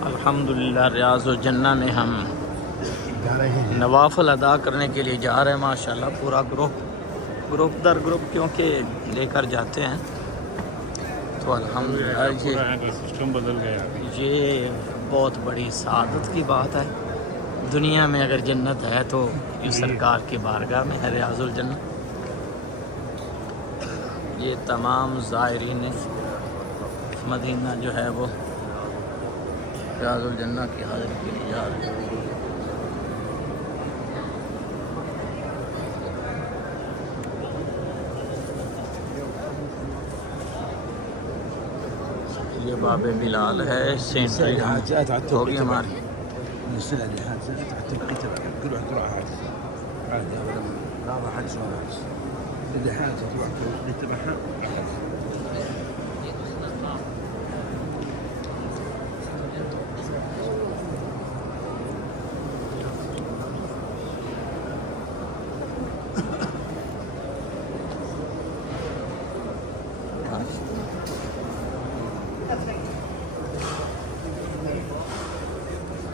अल्हम्दुलिल्लाह रियाज़ुल जन्ना में हम नवाफ़िल अदा करने के लिए जा रहे हैं। माशाल्लाह पूरा ग्रुप दर ग्रुप क्योंकि लेकर जाते हैं तो अल्हम्दुलिल्लाह सिस्टम बदल गया। ये बहुत बड़ी सआदत की बात है। दुनिया में अगर जन्नत है तो ये सरकार की बारगाह में है रियाज़ुल जन्ना। ये तमाम ज़ायरीन मदीना जो है वो रियाज़ुल जन्ना की हाज़िरी के लिए जा रहे हैं। ये बाबे बिलाल है सेंट्री होगी हमारी।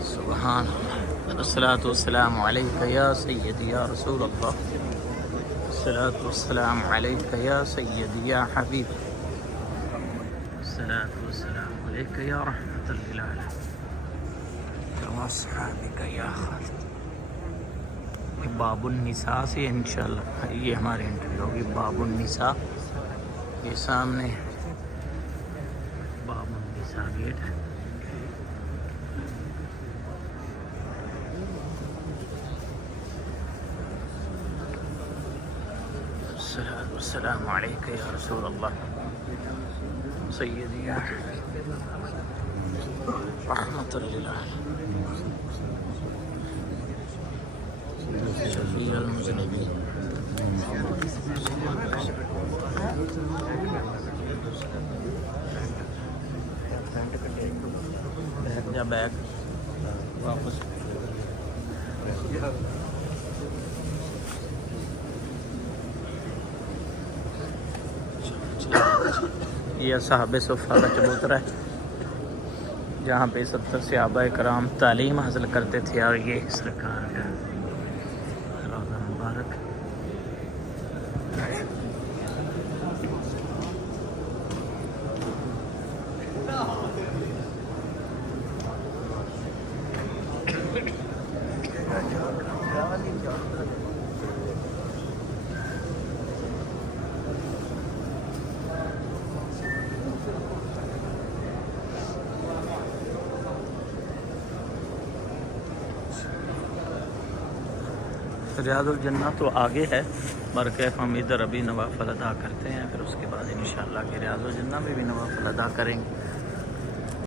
सुभान अल्लाह। अस्सलातु वस्सलामु अलैका या सय्यदी या रसूल अल्लाह। अस्सलातु वस्सलामु अलैका या सय्यदी या हबीब। अस्सलातु वस्सलामु अलैका या रहमतल लिल आलमीन व अस्हाबिका या खालिद। बाबुन निसा से इंशाअल्लाह ये हमारी एंट्री होगी। बाबुन निसा ये सामने बाबुन निसा गेट है। अस्सलामु अलैका या रसूल अल्लाह सय्यदी या रहमतुल लिल आलमीन शफीउल मुज़निबीन। बैग वापस ये साहब सुफ़ा का चबूतरा है जहाँ पे 70 सहाबा कराम तालीम हासिल करते थे। और ये सरकार का रोज़ा मुबारक। रियाज़ुल जन्ना तो आगे है मगर कैफ हम इधर अभी नवाफ़िल अदा करते हैं, फिर उसके बाद इंशाअल्लाह कि रियाज़ुल जन्ना में भी नवाफ़िल अदा करेंगे।